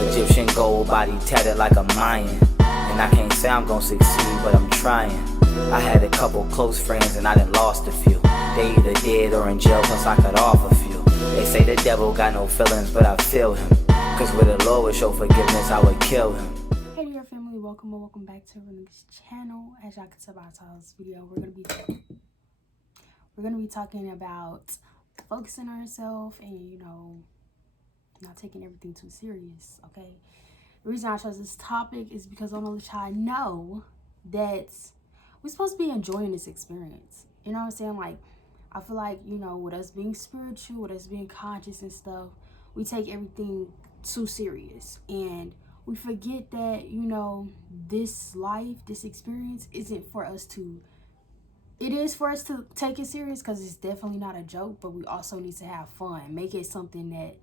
Egyptian gold body tatted like a Mayan. And I can't say I'm gonna succeed, but I'm trying. I had a couple close friends and I done lost a few. They either dead or in jail cause I cut off a few. They say the devil got no feelings, but I feel him. Cause with the Lord would show forgiveness, I would kill him. Hey dear family, welcome or welcome back to Renee's channel. As y'all can tell by the title of this video, we're gonna be talking about focusing on yourself and not taking everything too serious. Okay, the reason I chose this topic is because I want to let y'all know that we're supposed to be enjoying this experience. You know what I'm saying? Like, I feel like, with us being spiritual, with us being conscious and stuff, we take everything too serious. And we forget that, this life, this experience isn't for us to, it is for us to take it serious because it's definitely not a joke, but we also need to have fun. Make it something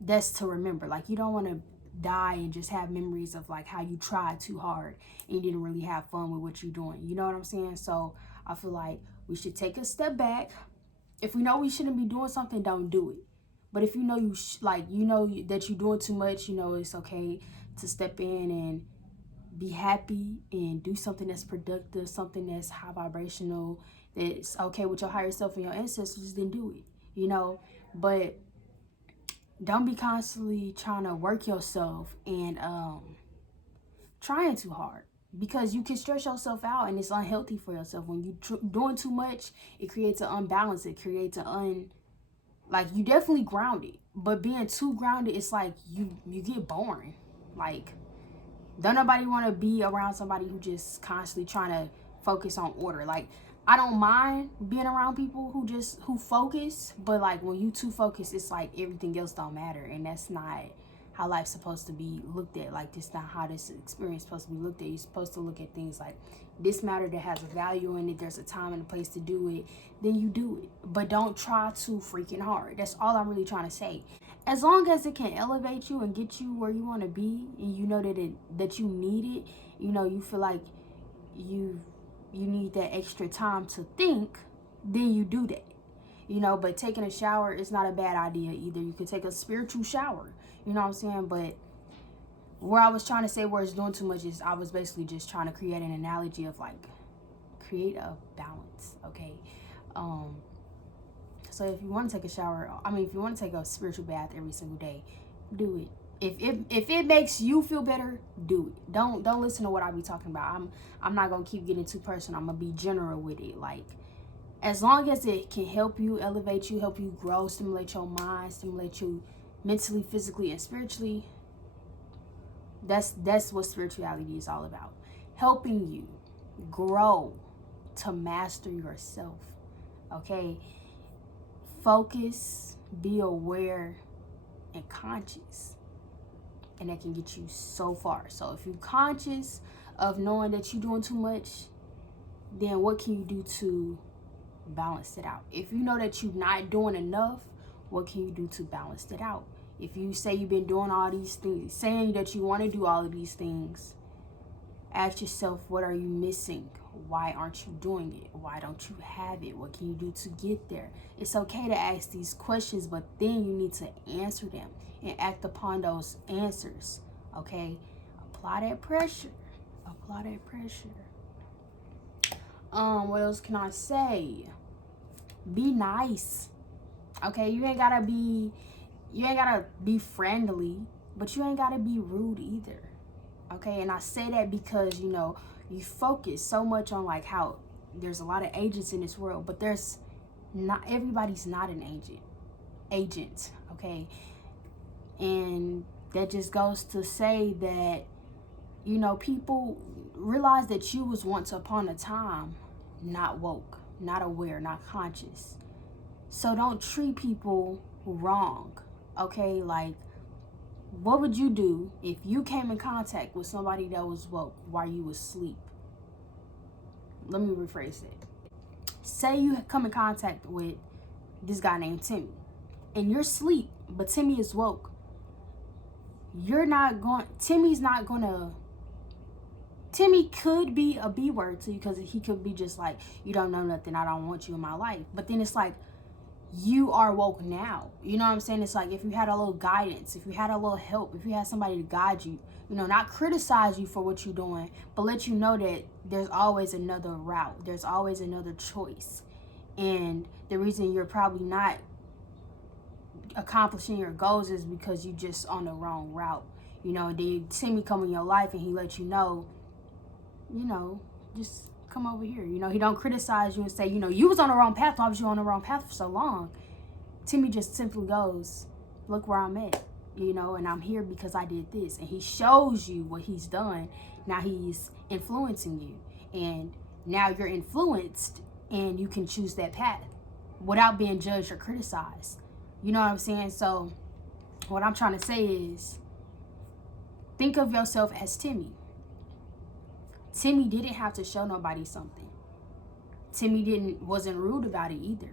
that's to remember. Like, you don't want to die and just have memories of like how you tried too hard and you didn't really have fun with what you're doing. You know what I'm saying? So I feel like we should take a step back. If we know we shouldn't be doing something, don't do it. But if you know that you're doing too much, it's okay to step in and be happy and do something that's productive, something that's high vibrational, that's okay with your higher self and your ancestors, then do it. But don't be constantly trying to work yourself and trying too hard, because you can stress yourself out and it's unhealthy for yourself. When you're doing too much, it creates an unbalance. It creates like, you definitely grounded, but being too grounded, it's like you get boring. Like, don't nobody want to be around somebody who just constantly trying to focus on order. Like, I don't mind being around people who focus, but like when you too focused, it's like everything else don't matter, and that's not how life's supposed to be looked at. Like, this not how this experience is supposed to be looked at. You're supposed to look at things like this matter that has a value in it. There's a time and a place to do it. Then you do it, but don't try too freaking hard. That's all I'm really trying to say. As long as it can elevate you and get you where you want to be, and you know that you need it, you feel like you need that extra time to think, then you do that. But taking a shower is not a bad idea either. You can take a spiritual shower, you know what I'm saying? But where I was trying to say where it's doing too much is I was basically just trying to create an analogy of like, create a balance, okay? So if you want to take a shower, if you want to take a spiritual bath every single day, do it. If it makes you feel better, do it. Don't listen to what I be talking about. I'm not gonna keep getting too personal. I'm gonna be general with it. Like, as long as it can help you, elevate you, help you grow, stimulate your mind, stimulate you mentally, physically, and spiritually, that's what spirituality is all about. Helping you grow to master yourself. Okay? Focus, be aware, and conscious. And that can get you so far. So if you're conscious of knowing that you're doing too much, then what can you do to balance it out? If you know that you're not doing enough, what can you do to balance it out? If you say you've been doing all these things, saying that you want to do all of these things, ask yourself, what are you missing? Why aren't you doing it? Why don't you have it? What can you do to get there? It's okay to ask these questions, but then you need to answer them and act upon those answers. Okay? Apply that pressure. Apply that pressure. What else can I say? Be nice. Okay? You ain't gotta be friendly, but you ain't gotta be rude either. Okay? And I say that because, you focus so much on like how there's a lot of agents in this world, but everybody's not an agent, okay? And that just goes to say that, people realize that you was once upon a time not woke, not aware, not conscious. So don't treat people wrong, okay? Like, what would you do if you came in contact with somebody that was woke while you was asleep? Let me rephrase it. Say you come in contact with this guy named Timmy, and you're asleep, but Timmy is woke. Timmy could be a B word to you, because he could be just like, you don't know nothing, I don't want you in my life. But then it's like, you are woke now. You know what I'm saying? It's like if you had a little guidance, if you had a little help, if you had somebody to guide you, you know, not criticize you for what you're doing, but let you know that there's always another route. There's always another choice. And the reason you're probably not accomplishing your goals is because you just on the wrong route. You know, and then you see me come in your life and he let you know, just come over here. You know, he don't criticize you and say, you was on the wrong path. Why was you on the wrong path for so long? Timmy just simply goes, look where I'm at, and I'm here because I did this. And he shows you what he's done. Now he's influencing you. And now you're influenced and you can choose that path without being judged or criticized. You know what I'm saying? So what I'm trying to say is, think of yourself as Timmy. Timmy didn't have to show nobody something. Timmy wasn't rude about it either.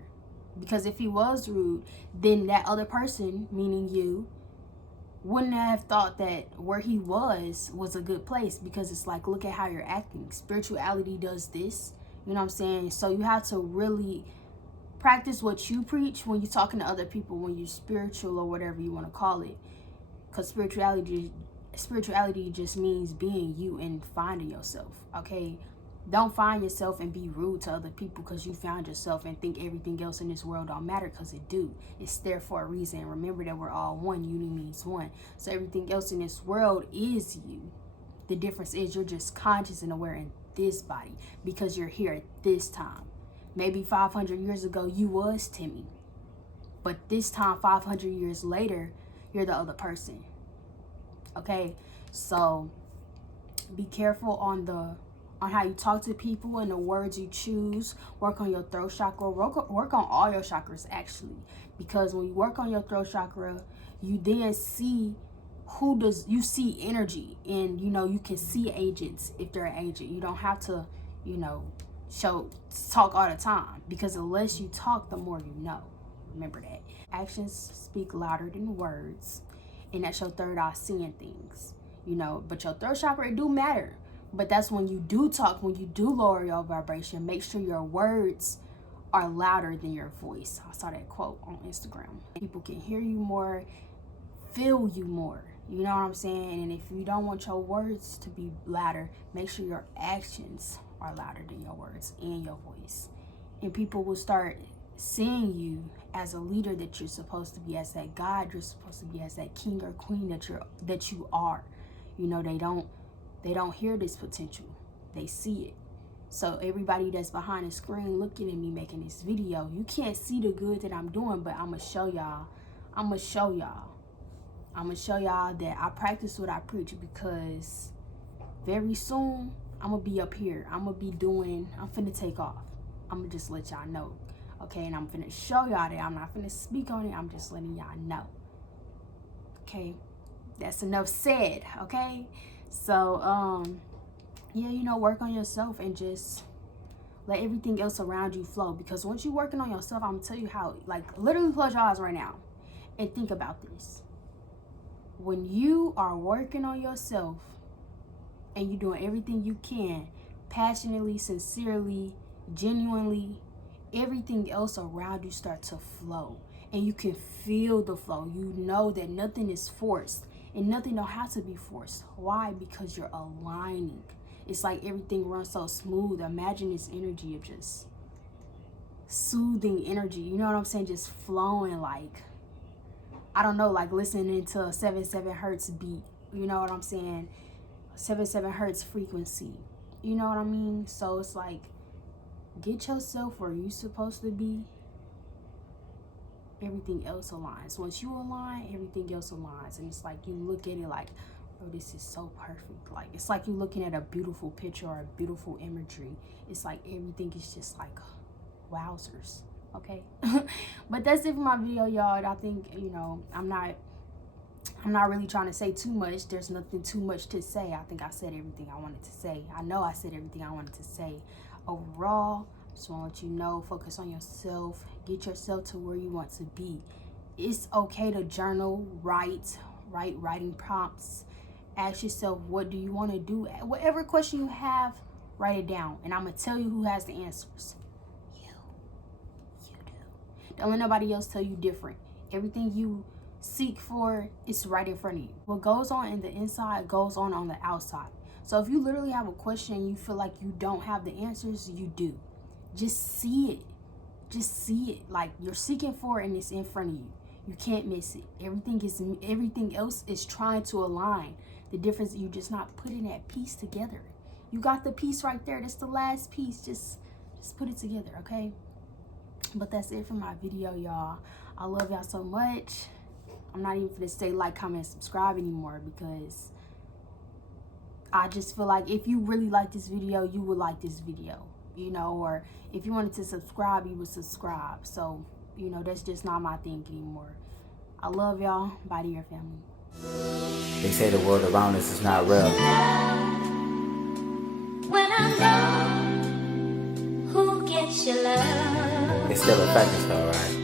Because if he was rude, then that other person, meaning you, wouldn't have thought that where he was a good place. Because it's like, look at how you're acting. Spirituality does this. You know what I'm saying? So you have to really practice what you preach when you're talking to other people, when you're spiritual or whatever you want to call it. Because spirituality just means being you and finding yourself. Okay, don't find yourself and be rude to other people because you found yourself and think everything else in this world don't matter, because it do. It's there for a reason. Remember that we're all one. Unity means one. So everything else in this world is you. The difference is you're just conscious and aware in this body because you're here at this time. Maybe 500 years ago you was Timmy, but this time 500 years later you're the other person. Okay, so be careful on how you talk to people and the words you choose. Work on your throat chakra. Work on all your chakras, actually, because when you work on your throat chakra, you then see you see energy, and you can see agents if they're an agent. You don't have to talk all the time, because the less you talk, the more you know. Remember that. Actions speak louder than words. And that's your third eye seeing things, but your third chakra, it do matter. But that's when you do talk, when you do lower your vibration, make sure your words are louder than your voice. I saw that quote on Instagram. People can hear you more, feel you more. You know what I'm saying? And if you don't want your words to be louder, make sure your actions are louder than your words and your voice. And people will start seeing you as a leader that you're supposed to be, as that God you're supposed to be, as that king or queen that you are. They don't hear this potential, they see it. So everybody that's behind the screen looking at me making this video, you can't see the good that I'm doing, but I'm gonna show y'all that I practice what I preach, because very soon I'm gonna be up here. I'm finna take off. I'm gonna just let y'all know. Okay, and I'm finna show y'all that I'm not finna speak on it. I'm just letting y'all know. Okay, that's enough said. Okay, so work on yourself and just let everything else around you flow. Because once you're working on yourself, I'm gonna tell you how. Like, literally close your eyes right now and think about this. When you are working on yourself and you're doing everything you can, passionately, sincerely, genuinely, everything else around you start to flow, and you can feel the flow. You know that nothing is forced, and nothing don't have to be forced. Why? Because you're aligning. It's like everything runs so smooth. Imagine this energy of just soothing energy. You know what I'm saying? Just flowing, like, I don't know, like listening to a 77 hertz beat. You know what I'm saying? 77 hertz frequency. You know what I mean? So it's like, get yourself where you're supposed to be. Everything else aligns. Once you align, everything else aligns. And it's like, you look at it like, oh, this is so perfect. Like, it's like you're looking at a beautiful picture or a beautiful imagery. It's like everything is just like, wowzers. Okay. But that's it for my video, y'all. I think, I'm not really trying to say too much. There's nothing too much to say. I think I said everything I wanted to say. I know I said everything I wanted to say. Overall, just want to let you know, focus on yourself. Get yourself to where you want to be. It's okay to journal, write writing prompts. Ask yourself, what do you want to do? Whatever question you have, write it down. And I'm going to tell you who has the answers. You do. Don't let nobody else tell you different. Everything you seek for is right in front of you. What goes on in the inside goes on the outside. So if you literally have a question and you feel like you don't have the answers, you do. Just see it. Just see it. Like, you're seeking for it and it's in front of you. You can't miss it. Everything else is trying to align. The difference is you just not putting that piece together. You got the piece right there. That's the last piece. Just put it together, okay? But that's it for my video, y'all. I love y'all so much. I'm not even gonna say like, comment, subscribe anymore, because I just feel like if you really like this video, you would like this video, you know, or if you wanted to subscribe, you would subscribe. So, you know, that's just not my thing anymore. I love y'all. Bye to your family. They say the world around us is not real. When I'm gone, who gets your love? It still affects us though, right?